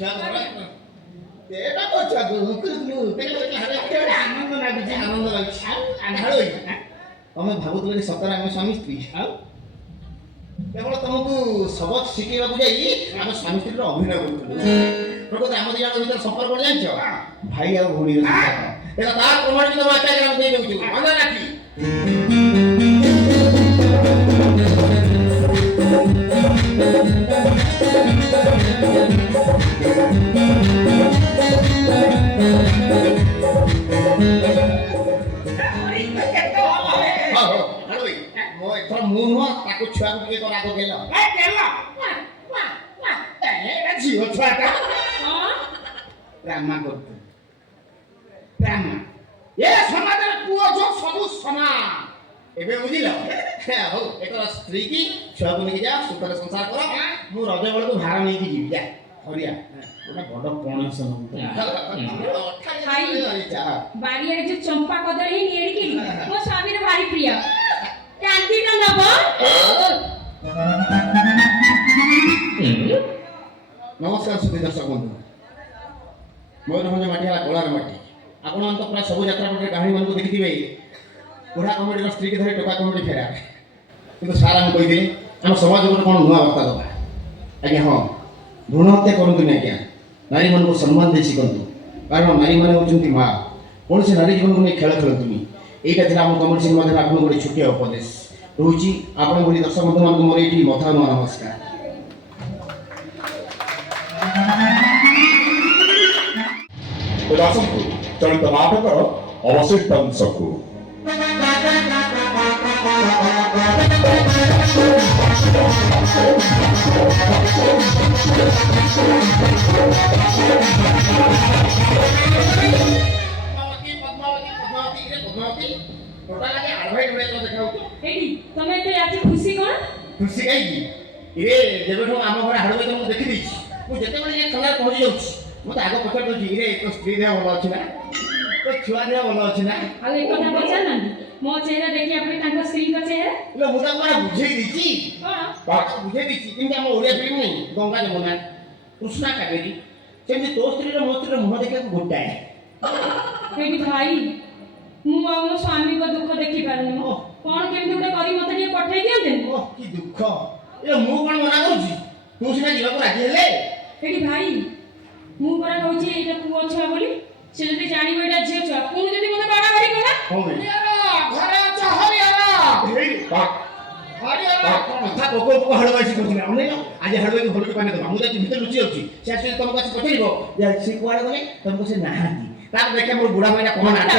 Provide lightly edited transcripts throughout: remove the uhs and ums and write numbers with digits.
ଛୁଆ ଏଟା ତ ଛୁଆ ଆନନ୍ଦ ଲାଗୁଛି ଆନନ୍ଦ ଲାଗୁଛି ଆଉ ଆନ୍ଧାର ତମେ ଭାବୁଥିଲ ଯେ ସତରେ ଆମେ ସ୍ୱାମୀ ସ୍ତ୍ରୀ ଆଉ କେବଳ ତମକୁ ସବକ ଶିଖେଇବାକୁ ଯାଇ ଆମେ ସ୍ୱାମୀ ସ୍ତ୍ରୀର ଅଭିନୟ କରୁଥିଲୁ ପ୍ରକୃତ ଆମ ଦି ଜଣଙ୍କ ଭିତରେ ସମ୍ପର୍କ ଜାଣିଛ ଭାଇ ଆଉ ଭଉଣୀର ସମ୍ପର୍କ ତା ପ୍ରମାଣ ବି ତମ ଆଚାର୍ଯ୍ୟ ଆମେ ଦେଇ ଦେଉଛୁ ମନେ ରାଖି ମୁଁ ନୁହଁ ତାକୁ ଛୁଆକୁ ଟିକେ କର ଆଗ ଗେଲ ଝିଅ ଛୁଆଟା ରାମା କରୁଛୁ ରାମା ଏ ସମାଜରେ ପୁଅ ଝିଅ ସବୁ ସମାନ ଏବେ ବୁଝିଲ ହଉ ଏକ ସ୍ତ୍ରୀ କି ଛୁଆକୁ ନେଇକି ଯା ସୁଖରେ ସଂସାର କର ମୁଁ ରଜ ବେଳକୁ ଭାର ନେଇକି ଯିବି ଯା ହରିଆ ଗୋଟେ ବଡ ପଣସ ବାରିଆରେ ଯୋଉ ଚମ୍ପା କଦଳୀ ନେଇକି ମୋ ସ୍ୱାମୀର ଭାରି ପ୍ରିୟ କାନ୍ଦିଟା ନବ ନମସ୍କାର ସୁଧୀ ଦର୍ଶକ ବନ୍ଧୁ ମୟୂରଭଞ୍ଜ ମାଟି ହେଲା କଳାର ମାଟି ଆପଣ ତ ପ୍ରାୟ ସବୁ ଯାତ୍ରା ପଟରେ କାହାଣୀ ମାନଙ୍କୁ ଦେଖିଥିବେ ବୁଢ଼ା କମିଟିର ସ୍ତ୍ରୀକି ଧରି ଟୋକା କମିଟି ଫେରା କିନ୍ତୁ ସାର୍ ଆମେ କହିଥିଲେ ଆମ ସମାଜ ଉପରେ କ'ଣ ନୂଆ ବାର୍ତ୍ତା ଦେବା ଆଜ୍ଞା ହଁ ଭ୍ରୂଣ ହତ୍ୟା କରନ୍ତୁନି ଆଜ୍ଞା ନାରୀମାନଙ୍କୁ ସମ୍ମାନ ଦେଇ ଶିଖନ୍ତୁ କାରଣ ନାରୀମାନେ ହେଉଛନ୍ତି ମା କୌଣସି ନାରୀ ଜୀବନକୁ ନେଇ ଖେଳ ଖେଳନ୍ତୁନି এইটা ଥିଲା ଆମ କମେଣ୍ଟ ସେକ୍ସନ ମାଧ୍ୟମରେ ଆପଣଙ୍କୁ ଗୋଟେ ଛୋଟିଆ ଉପଦେଶ ରହୁଛି ଆପଣଙ୍କ ଭଳି ଦର୍ଶକ ବନ୍ଧୁମାନଙ୍କୁ ମୋର ଏଇଠି ମଥା ନୂଆ ନମସ୍କାର ଆସନ୍ତୁ ଚଳିତ ନାଟକର ଅବଶିଷ୍ଟ ଅଂଶକୁ ତମେ ଏତେ ଆଜି ଖୁସି କଣ ଖୁସି କାହିଁକି ଇରେ ଯେବେଠୁ ଆମ ଘରେ ହାଡ଼ୁଆ ତମକୁ ଦେଖିଦେଇଛି ମୁଁ ଯେତେବେଳେ ଏ ଥଣ୍ଡାରେ ପହଞ୍ଚି ଯାଉଛି ମୁଁ ତ ଆଗ ପଚାରି ଦଉଛି ଇରେ ତୋ ସ୍ତ୍ରୀ ଦେହ ଭଲ ଅଛି ନା ତୋ ଛୁଆ ଦେହ ଭଲ ଅଛି ନା ଆଉ ଏ କଥା ପଚାରୁନାହାନ୍ତି ମୋ ଚେହେରା ଦେଖିବା ପାଇଁ ତାଙ୍କ ସ୍ତ୍ରୀଙ୍କ ଚେହେରା ମୁଁ ତାକୁ କଣ ବୁଝେଇ ଦେଇଛି ବୁଝେଇ ଦେଇଛି ଯେମିତି ଆମ ଓଡ଼ିଆ ଫିଲ୍ମ ନାହିଁ ଗଙ୍ଗା ଯମୁନା କୃଷ୍ଣା କାବେରୀ ସେମିତି ତୋ ସ୍ତ୍ରୀର ମୋ ସ୍ତ୍ରୀର ମୁହଁ ଦେଖିବାକୁ ଗୋଟାଏ ଏଠି ଭାଇ ମୁଁ ଆଉ ମୋ ସ୍ୱାମୀଙ୍କ ଦୁଃଖ ଦେଖିପାରୁନି କଣ କେମିତି ଗୋଟେ କରି ମତେ ଟିକେ ପଠେଇ ଦିଅନ୍ତେ କି ଦୁଃଖ ଏ ମୁଁ କଣ ମନା କରୁଛି ତୁ ସିନା ଯିବାକୁ ରାଜି ହେଲେ ଏଠି ଭାଇ ମୁଁ ପରା କହୁଛି ଏଇଟା ପୁଅ ଛୁଆ ବୋଲି ସେ ଯଦି ଜାଣିବ ଏଇଟା ଝିଅ ଛୁଆ ପୁଣି ଯଦି ମତେ ବାଡାବାଡି କଲା ଘରେ ଅଛ ହରିହର କଥା ପୋକ ପୋକ ହଳବାଇସି କରୁଥିଲେ ଆଜି ହଳବାଇକି ଘରକୁ ପାଣି ଦେବା ମୁଁ ଯାଉଛି ଭିତରେ ଲୁଚି ଯାଉଛି ସେ ଆସିଲେ ତମକୁ ଆସି ପଚାରିବ ସେ କୁଆଡେ ଗଲେ ତମକୁ ସେ ନାହାନ୍ତି ତାପରେ ଦେଖିବା ମୋର ବୁଢା ଭାଇଟା କଣ ନାଚ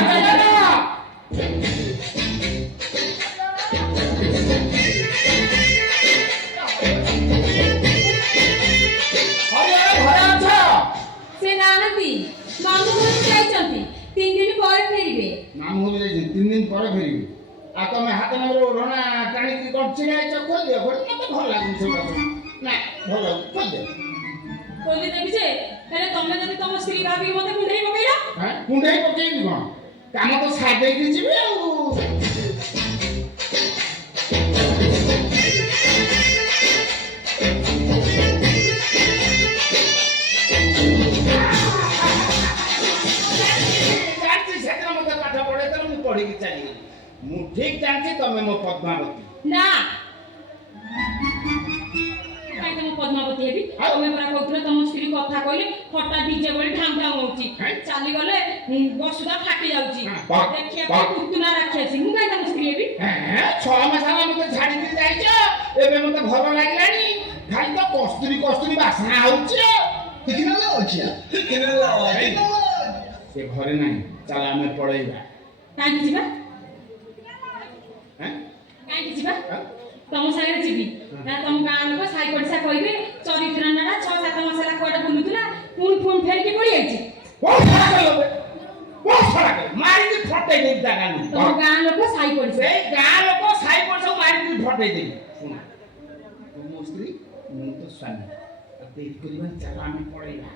ସେ ନାହାନ୍ତି ମାମୁଁ ଘରକୁ ଯାଇଛନ୍ତି 3 ଦିନ ପରେ ଫେରିବେ ମାମୁଁ ଘରକୁ ଯାଇଛନ୍ତି 3 ଦିନ ପରେ ଫେରିବେ ଆଉ ତମେ ହାତ ନମ୍ବର ଓଢ଼ଣା ଟାଣିକି କ'ଣ ଛିଡ଼ା ହେଇଛ ଖୋଲିଦିଅ ମତେ ଭଲ ଲାଗୁନି ସେଗୁଡ଼ା ନା ଭଲ ଲାଗୁନି ଖୋଲିଦିଅ ଖୋଲିଦେବି ଯେ ହେଲେ ତମେ ଯଦି ତମ ସ୍ତ୍ରୀ ଭାବିକି ମତେ କୁଣ୍ଡେଇ ପକେଇଲ କୁଣ୍ଡେଇ ପକେଇବି କ'ଣ କାମ ତ ସାରି ଦେଇକି ଯିବି ଆଉ ପଢିକି ଚାଲିଗଲି ମୁଁ ଠିକ ଜାଣିଛି ତମେ ମୋ ପଦ୍ମାବତୀ ନା କାଇଁ ତମ ପଦ୍ମାବତୀ ହେବି ତମେ ପରା କହୁଥିଲ ତମ ସ୍ତ୍ରୀ କଥା କହିଲେ ହଠାତ୍ ଡିଜେ ଭଳି ଢାମ ଢାମ ହଉଛି ଚାଲିଗଲେ ବସୁଧା ଫାଟି ଯାଉଛି ଦେଖିବା ପାଇଁ ପୁତୁନା ରାକ୍ଷସୀ ମୁଁ କାଇଁ ତମ ସ୍ତ୍ରୀ ହେବି 6 ମାସ ହେଲା ମତେ ଛାଡିକି ଯାଇଛ ଏବେ ମତେ ଭଲ ଲାଗିଲାଣି ଖାଲି ତ କସ୍ତୁରୀ କସ୍ତୁରୀ ବାସ୍ନା ହଉଛି ସେ ଘରେ ନାହିଁ ଚାଲ ଆମେ ପଳେଇବା କାହିଁକି ଯିବା ତମ ସାଙ୍ଗରେ ଯିବି ନା ତମ ଗାଁ ଲୋକ ସାଇ ପଡ଼ିଶା କହିବେ ଚରିତ୍ର ନାରା 6-7 ମାସ ହେଲା କୁଆଡେ ବୁଲୁଥିଲା ପୁଣି ଫେରିକି ପଳେଇ ଯାଇଛି ମାରିକି ଫଟେଇ ଦେବି ତା ତମ ଗାଁ ଲୋକ ସାଇ ପଡ଼ିଶା ଗାଁ ଲୋକ ସାଇ ପଡ଼ିଶା ମାରିକି ଫଟେଇ ଦେବି ଶୁଣ ମୋ ସ୍ତ୍ରୀ ମୁଁ ତ ସ୍ୱାମୀ କରିବା ଚାଲ ଆମେ ପଳେଇବା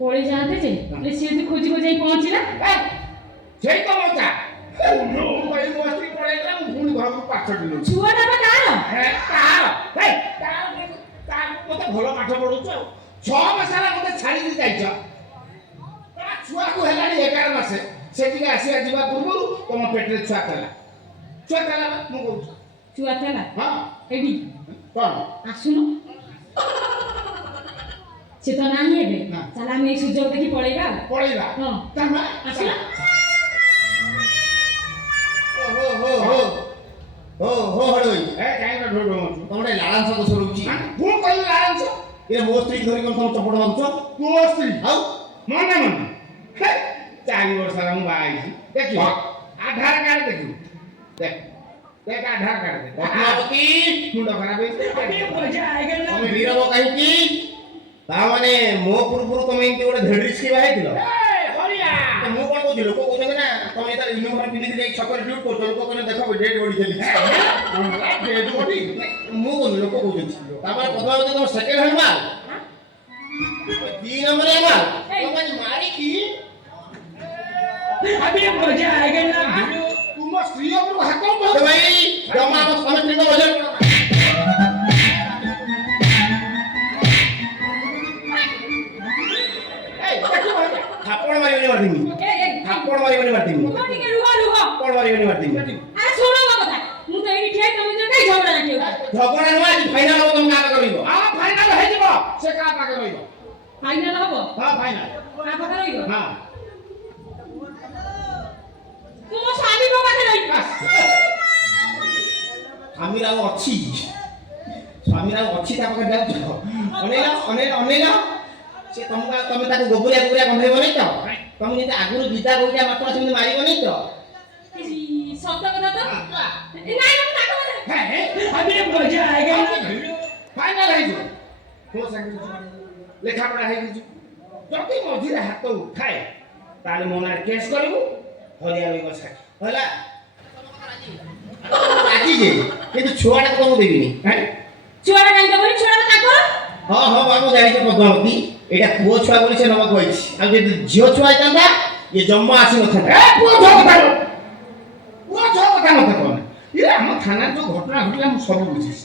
ପଳେଇ ଯାଆନ୍ତେ ଯେ ସେ ଯଦି ଖୋଜି ଖୋଜି ପହଞ୍ଚିଲା ସେଇ ତ ମଜା ମୁଁ କହିଲି ମୋ ସ୍ତ୍ରୀ ପଳେଇଲା ମୁଁ ପୁଣି ଘରକୁ ପାଛଟି ନେଉଛି ଛୁଆଟା ବା କାହାର ମତେ ଭଲ ପାଠ ପଢୁଛୁ ଆଉ ପେଟରେ ଛୁଆ ଥିଲା ମୁଁ କହୁଛି ଛୁଆ ଥିଲା ହଁ ଏଠି କ'ଣ ଆସୁନ ସେ ତ ନାହିଁ ଏବେ ନା। ଚାଲ ଆମେ ଏଇ ସୁଯୋଗ ଦେଖି ପଳେଇବା ଆଉ। ପଳେଇବା ହଁ ତାମା ଆସୁନ ହୋ ହଳୋଇ କାହିଁକି ଢୋ ଢୋ ମାରୁଛୁ? ତମେ ଲାଳାଂଶ ଦୋଷ ରହୁଛି ମୁଁ କହିଲି ଲାଳଂଶ ଏ ମୋ ସ୍ତ୍ରୀ ଧରି କ'ଣ ତମ ଚପଟ ମାରୁଛ ତୋ ସ୍ତ୍ରୀ ଆଉ ମନେ ମନେ 4 ବର୍ଷ ହେଲା ମୁଁ ବାହା ହେଇଛି ଦେଖିବ ଆଧାର କାର୍ଡ ଦେଖିବୁ ଦେଖ ଦେଖ ଆଧାର କାର୍ଡ ଦେଖ ପଦ୍ମାବତୀ ମୁଣ୍ଡ ଖରାପ ହେଇଛି ତମେ ବିରବ କାହିଁକି ତାମାନେ ମୋ ପୂର୍ବରୁ ତମେ ଏମିତି ଗୋଟେ ଧେଡିସ୍କି ବାହା ହେଇଥିଲ ହରିଆ ମୁଁ କ'ଣ କହୁଛି ଲୋକ କହୁଛନ୍ତି ନା ତମେ ଯେତେବେଳେ ୟୁନିଫର୍ମ ପିନ୍ଧିକି ଯାଇ ଛକରେ ଡ୍ୟୁଟି କରୁଛ ଲୋକ କହିଲେ ଦେଖ ଡେଡ୍ ବଡି ଚାଲିଛି ମୁଁ କହୁନି ଲୋକ କହୁଛନ୍ତି ତାପରେ ପଦ୍ମାବତୀ ତମ ସେକେଣ୍ଡ ହ୍ୟାଣ୍ଡ ମାଲ 2 ନମ୍ବର ମାଲ ତମେ ମାରିକି ତୁ ମୋ ସ୍ତ୍ରୀ ଉପରକୁ ହାତ ତ ଭାଇ ଜମା ଆମ ସ୍ୱାମୀ ସ୍ତ୍ରୀଙ୍କ ବଜାର থাপড় মারিবনি মারতিমি থাপড় মারিবনি মারতিমি তুমি ଟିକେ ରୁହ ରୁହ থাপড় মারিবনি মারতিমি আরে ଶୁଣ ମୋ କଥା ମୁଁ ତ ଏଇଠି ଠିଆ ତମେ ଯୋଉ କାଇଁ ଝଗଡ଼ା ରାখিও ঝগড়া নয় আজ ফাইনাল হবে তুমি কাটা করিব ফাইনাল ହେଇଯିବ ସେ କାହା ପାଖରେ ରହିବ ফাইনাল হবো ହଁ ফাইনাল কা কথা রইব ହଁ তুমি ମୋ স্বামী ମୋ পাখে রইব স্বামীর আও অছি স্বামীর আও অছি তা পাখে যাচ্ছ অনেক সে তুমি তাকে গোবরিয়া গোবরিয়া গন্ধেইব নাই তো তুমি যদি আগুন গীতা গোবরিয়া মাত্র সেମିତି মারিব নাই তো সত্য কথা তো নাই না তাকে বলে ফাইনাল ହେଇଯିବ ମୋ ସାଙ୍ଗରେ ଲେଖାପଢ଼ା ହେଇଯିବ ଯଦି ମଝିରେ ହାତ ଉଠାଏ ତାହେଲେ ମୋ ନାଁରେ କେସ୍ କରିବୁ ହରିଆ ରହିବ ସାକ୍ଷୀ ହେଲା রাজি যে কিন্তু ছুয়াটা তো দেবিনি ছুয়াটা কাই দেবনি ছুয়াটা তাকর ହଁ ହଁ ବାବୁ ଜାଣିଛ ପଦ୍ମାବତୀ ଏଇଟା ପୁଅ ଛୁଆ ବୋଲି ସେ ନେବାକୁ କହିଛି ଆଉ ଯଦି ଝିଅ ଛୁଆ ହେଇଥାନ୍ତା ଇଏ ଜନ୍ମ ଆସିନଥାନ୍ତା ପୁଅ ଝିଅ କଥା ମତେ କହନା ଇଏ ଆମ ଥାନାରେ ଯୋଉ ଘଟଣା ଘଟିଲା ମୁଁ ସବୁ ବୁଝିଛି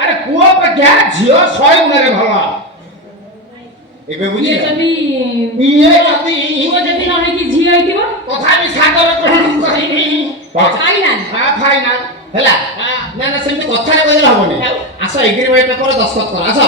ଆରେ ପୁଅ ଅପେକ୍ଷା ଝିଅ 100 ଗୁଣରେ ଭଲ ଏବେ ଇଏ ବୁଝିଲ ଯଦି ଇଏ ଯଦି ପୁଅ ଯଦି ନ ହେଇକି ଝିଅ ହେଇଥିବ ତଥାପି ସାଗର ଗ୍ରହଣ କରିନି ଫାଇନାଲ ଫାଇନାଲ ହେଲା ନା ନା ସେମିତି କଥାରେ କହିଲେ ହବନି ଆସ ଏଗ୍ରିମେଣ୍ଟ ପେପର ଦସ୍ତଖତ କର ଆସ